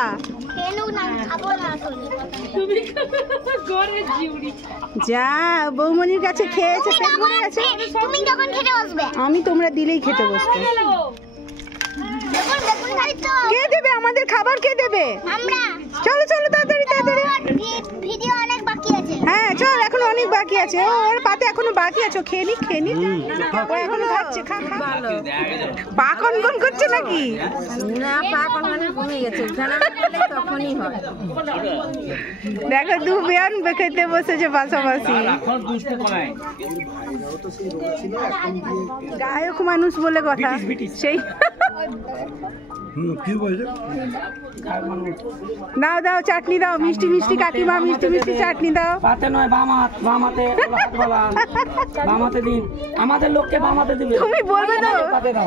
যা বৌমনির কাছে খেয়েছে, পেট ভরে গেছে। তুমি যখন খেতে বসবে, আমি তোমরা দিলেই খেতে বসবো। দেখুন দেখুন খাইছো, কে দেবে আমাদের খাবার? কে দেবে? আমরা চলো চলো তাড়াতাড়ি তাড়াতাড়ি। ভিডিও অনেক বাকি আছে। হ্যাঁ চল, এখন অনেক বাকি আছে। ওর পাতে এখনো বাকি আছে, খেয়ে নি খেয়ে নি। ও এখনো খাচ্ছে, খা খা। পা কনকন করছে নাকি? না, পা কনকনে কমে গেছে, উঠানো তখনই হয়। দেখো দু বেয়ান খেতে বসেছে পাশাপাশি। গায়ক মানুষ বলে কথা, সেই কি বলছে? দাও দাও চাটনি দাও, মিষ্টি মিষ্টি কাকিমা, মিষ্টি মিষ্টি চাটনি দাও। পাতে নয়, বাম হাত, বাম হাতে হাত বালান, বাম হাতে দিন। আমাদের লোককে বাম হাতে দিবে। তুমি বলবে তো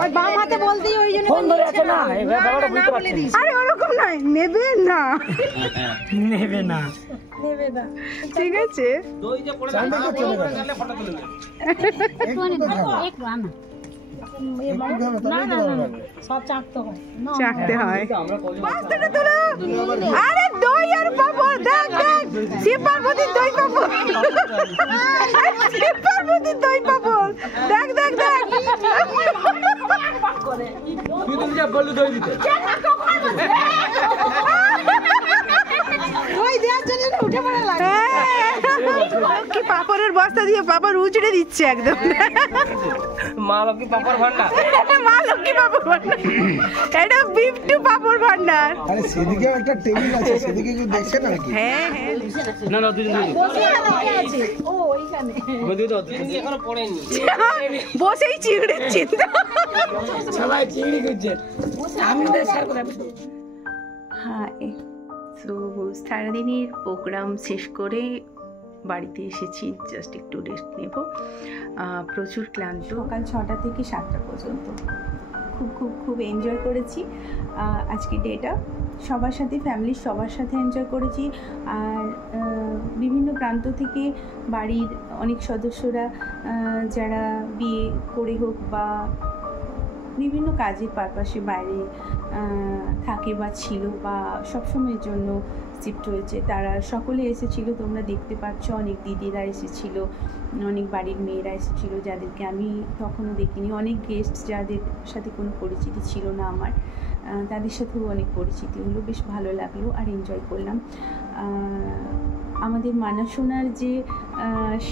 ওই বাম হাতে বলতেই ওই জন্য ফোন ধরে আছে না, এই ব্যাপারটা বুঝতে পারছেন। আরে ওরকম নয়, নেবে না, নেবে না, নেবে না, ঠিক আছে। চাকতে হয়। বাস্তাটা তোলো। আরে দই আর পাপড়, দেখ দেখ, শিব পার্বতীর দই পাপড়, শিব পার্বতীর দই পাপড়, দেখ দেখ দেখ। তুই তো যা বললি দই দিতে। কি পাপড়ের বস্তা দিয়ে পাপড় উচড়ে দিচ্ছে একদম। মা লক্ষ্মী পাপড় ভান্ডার। মা লক্ষ্মী পাপড় ভান্ডার, এটা বিফ টু পাপড় ভান্ডার। আরে সেদিকে একটা টেবিল আছে, সেদিকে কি দেখছেন নাকি? হ্যাঁ হ্যাঁ, না না, দুজন এখনো পড়েনি। বসেই চিংড়িচ্ছি। সবাই চিংড়ি করছে। আমি ওদের শেয়ার করে হ্যাঁ, তো সারাদিনের প্রোগ্রাম শেষ করে বাড়িতে এসেছি, জাস্ট একটু রেস্ট নেব। প্রচুর ক্লান্ত, সকাল 6টা থেকে 7টা পর্যন্ত খুব খুব খুব এনজয় করেছি আজকে ডেটা। সবার সাথে, ফ্যামিলির সবার সাথে এনজয় করেছি। আর বিভিন্ন প্রান্ত থেকে বাড়ির অনেক সদস্যরা যারা বিয়ে করে হোক বা বিভিন্ন কাজের পারপাসে বাইরে থাকে বা ছিল বা সবসময়ের জন্য শিফট হয়েছে, তারা সকলে এসেছিলো। তোমরা দেখতে পাচ্ছ অনেক দিদিরা এসেছিলো, অনেক বাড়ির মেয়েরা এসেছিলো যাদেরকে আমি তখনও দেখিনি, অনেক গেস্ট যাদের সাথে কোনো পরিচিতি ছিল না আমার, তাদের সাথেও অনেক পরিচিতি হলো, বেশ ভালো লাগলো আর এনজয় করলাম। আমাদের মানাসোনার যে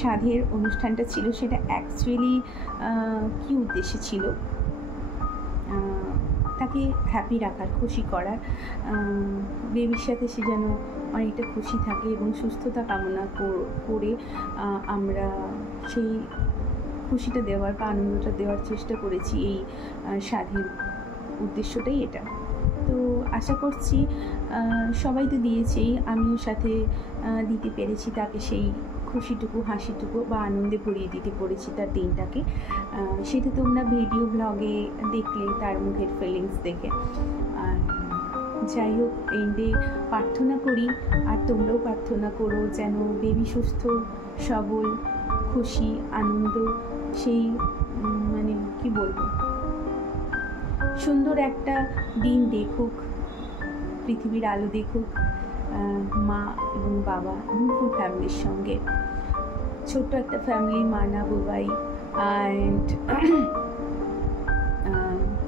সাধের অনুষ্ঠানটা ছিল সেটা অ্যাকচুয়ালি কী উদ্দেশ্যে ছিল, তাকে হ্যাপি রাখার, খুশি করার, বেবির সাথে সে যেন অনেকটা খুশি থাকে এবং সুস্থতা কামনা করে আমরা সেই খুশিটা দেওয়ার বা আনন্দটা দেওয়ার চেষ্টা করেছি। এই সাধের উদ্দেশ্যটাই এটা। তো আশা করছি সবাই তো দিয়েছেই, আমিও সাথে দিতে পেরেছি তাকে সেই খুশিটুকু, হাসিটুকু বা আনন্দে ভরিয়ে দিতে পেরেছি তার দিনটাকে। সেটা তোমরা ভিডিও ব্লগে দেখলে তার মুখের ফিলিংস দেখে। আর যাই হোক, এন্ডে প্রার্থনা করি আর তোমরাও প্রার্থনা করো যেন বেবি সুস্থ, সবল, খুশি, আনন্দ, সেই মানে কি বলবো, সুন্দর একটা দিন দেখুক, পৃথিবীর আলো দেখুক মা এবং বাবা এবং ফুল ফ্যামিলির সঙ্গে। ছোট্ট একটা ফ্যামিলি, মানা, বুবাই অ্যান্ড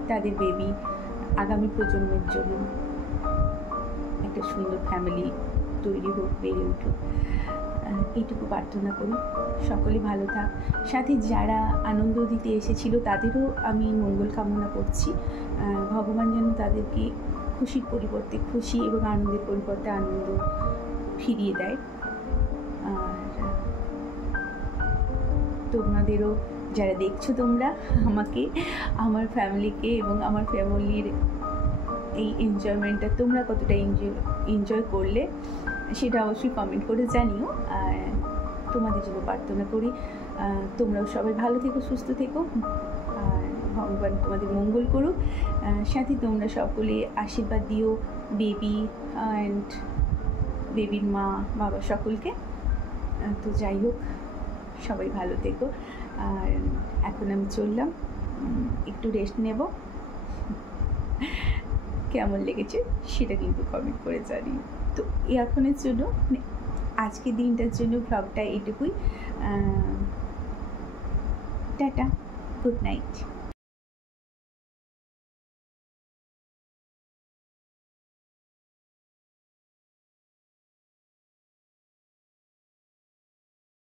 তাদের বেবি, আগামী প্রজন্মের জন্য একটা সুন্দর ফ্যামিলি তৈরি হোক, বেড়ে উঠুক, এইটুকু প্রার্থনা করি। সকলে ভালো থাক। সাথে যারা আনন্দ দিতে এসেছিল তাদেরও আমি মঙ্গল কামনা করছি। ভগবান যেন তাদেরকে খুশির পরিবর্তে খুশি এবং আনন্দের পরিবর্তে আনন্দ ফিরিয়ে দেয়। আর তোমাদেরও, যারা দেখছো তোমরা আমাকে, আমার ফ্যামিলিকে এবং আমার ফ্যামিলির এই এনজয়মেন্টটা তোমরা কতটা এনজয় করলে সেটা অবশ্যই কমেন্ট করে জানিও। আর তোমাদের জন্য প্রার্থনা করি তোমরাও সবাই ভালো থেকো, সুস্থ থেকো, আর ভগবান তোমাদের মঙ্গল করুক। সাথে তোমরা সকলে আশীর্বাদ দিও বেবি অ্যান্ড বেবির মা, বাবা সকলকে। তো যাই হোক, সবাই ভালো থেকো। আর এখন আমি চললাম, একটু রেস্ট নেব। কেমন লেগেছে সেটা কিন্তু কমেন্ট করে জানিও। তো এখনের জন্য, মানে আজকের দিনটার জন্য ব্লগটা এইটুকুই। Tata, good night.